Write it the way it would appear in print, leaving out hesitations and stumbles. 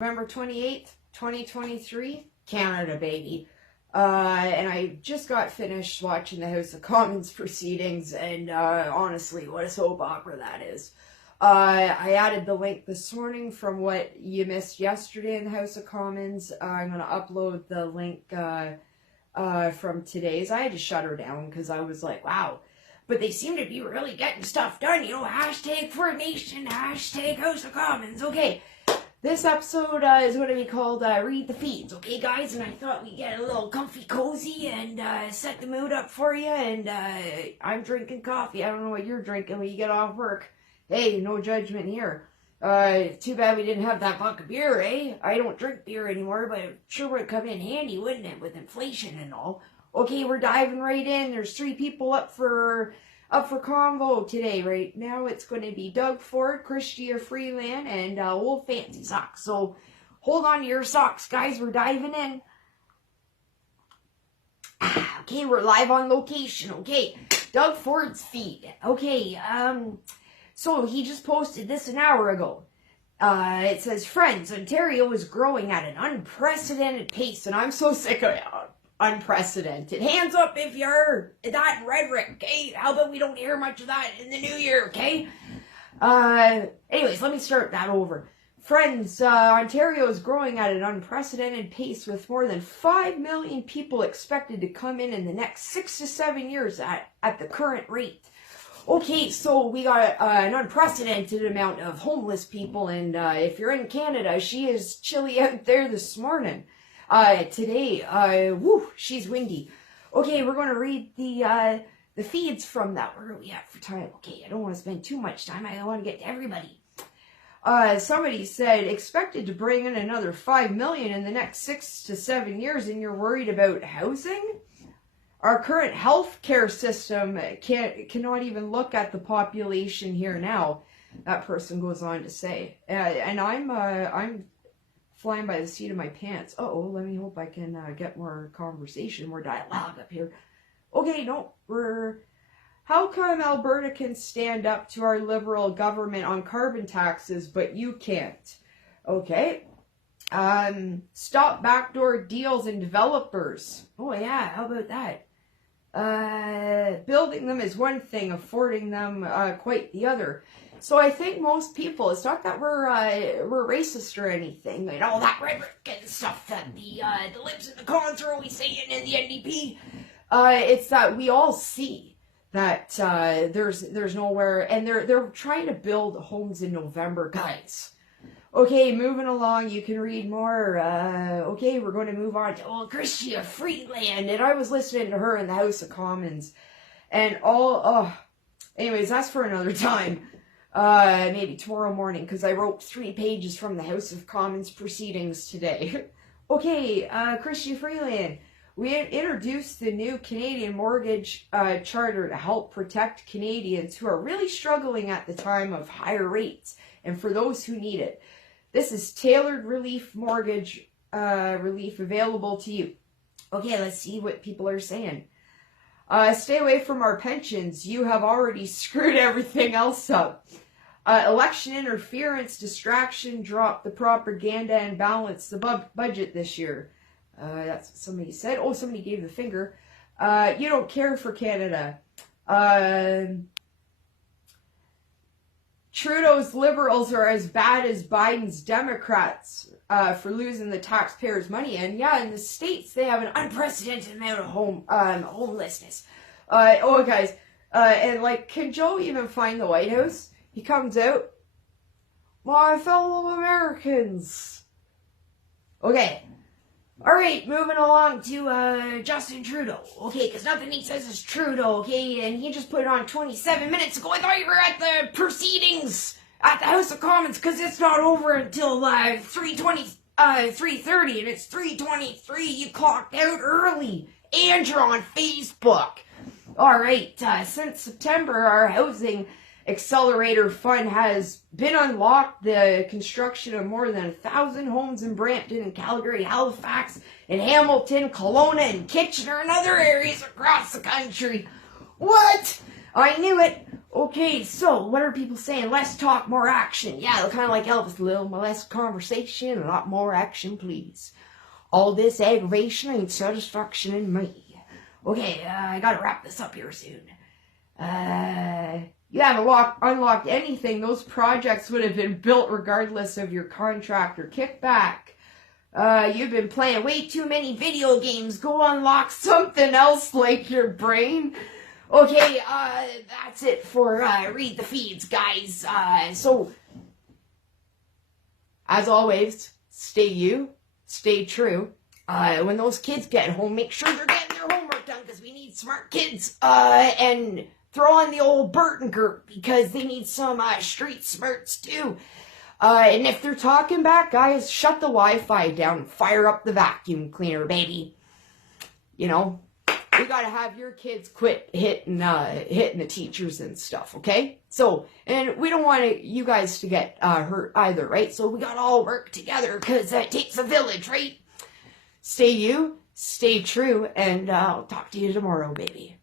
November 28th, 2023, Canada, baby. And I just got finished watching the House of Commons proceedings, and honestly, what a soap opera that is. I added the link this morning from what you missed yesterday in the House of Commons. I'm going to upload the link from today's. I had to shut her down because I was like, wow. But they seem to be really getting stuff done, you know, hashtag for a nation, hashtag House of Commons. Okay, this episode is going to be called Read the Feeds, okay, guys? And I thought we'd get a little comfy cozy and set the mood up for you. And I'm drinking coffee. I don't know what you're drinking when you get off work. Hey, no judgment here. Too bad we didn't have that buck of beer, eh? I don't drink beer anymore, but it sure would come in handy, wouldn't it, with inflation and all. Okay, we're diving right in. There's 3 people up for convo today. Right now, it's going to be Doug Ford, Christia Freeland, and Old Fancy Socks. So hold on to your socks, guys. We're diving in. Okay, we're live on location. Okay, Doug Ford's feed. Okay, so he just posted this an hour ago. It says, friends, Ontario is growing at an unprecedented pace, and I'm so sick of it. Unprecedented. Hands up if you're that rhetoric, okay? How about we don't hear much of that in the new year, okay? Anyways, let me start that over. Friends, Ontario is growing at an unprecedented pace with more than 5 million people expected to come in the next 6 to 7 years at the current rate. Okay, so we got an unprecedented amount of homeless people, and if you're in Canada, she is chilly out there this morning. Today, she's windy. Okay, we're going to read the feeds from that. Where are we at for time? Okay, I don't want to spend too much time. I want to get to everybody. Somebody said, expected to bring in another 5 million in the next 6 to 7 years, and you're worried about housing? Our current healthcare system cannot even look at the population here now. That person goes on to say, and I'm flying by the seat of my pants. Let me hope I can get more conversation, more dialogue up here. Okay, no, how come Alberta can stand up to our Liberal government on carbon taxes, but you can't? Okay. Stop backdoor deals and developers. Oh yeah, how about that? Building them is one thing, affording them quite the other. So I think most people, it's not that we're racist or anything, and all that rhetoric and stuff that the libs and the cons are always saying in the NDP. It's that we all see that there's nowhere, and they're trying to build homes in November, guys. Okay, moving along, you can read more. Okay, we're going to move on to Christia Freeland, and I was listening to her in the House of Commons, and anyways, that's for another time. Maybe tomorrow morning, because I wrote 3 pages from the House of Commons proceedings today. Okay, Christia Freeland. We introduced the new Canadian Mortgage Charter to help protect Canadians who are really struggling at the time of higher rates, and for those who need it. This is tailored mortgage relief available to you. Okay, let's see what people are saying. Stay away from our pensions. You have already screwed everything else up. Election interference, distraction, drop the propaganda and balance the budget this year. That's what somebody said. Oh, somebody gave the finger. You don't care for Canada. Trudeau's Liberals are as bad as Biden's Democrats for losing the taxpayers' money. And yeah, in the States, they have an unprecedented amount of homelessness. Guys, and like, can Joe even find the White House? He comes out, my fellow Americans. Okay. All right, moving along to Justin Trudeau. Okay, because nothing he says is Trudeau, okay? And he just put it on 27 minutes ago. I thought you were at the proceedings at the House of Commons, because it's not over until 3:30, and it's 3:23. You clocked out early, and you're on Facebook. All right, since September, our Housing Accelerator Fund has been unlocked. The construction of more than 1,000 homes in Brampton and Calgary, Halifax, and Hamilton, Kelowna, and Kitchener, and other areas across the country. What? I knew it. Okay, so what are people saying? Less talk, more action. Yeah, kind of like Elvis, a little less conversation, a lot more action, please. All this aggravation ain't satisfaction in me. Okay, I gotta wrap this up here soon. You haven't unlocked anything. Those projects would have been built regardless of your contract or kickback. You've been playing way too many video games. Go unlock something else like your brain. Okay, that's it for Read the Feeds, guys. So, as always, stay you, stay true. When those kids get home, make sure they're getting their homework done, because we need smart kids. And throw on the old Burton Group, because they need some street smarts too. And if they're talking back, guys, shut the Wi-Fi down and fire up the vacuum cleaner, baby. You know, we gotta have your kids quit hitting the teachers and stuff, okay? So, and we don't want you guys to get hurt either, right? So we gotta all work together, because it takes a village, right? Stay you, stay true, and I'll talk to you tomorrow, baby.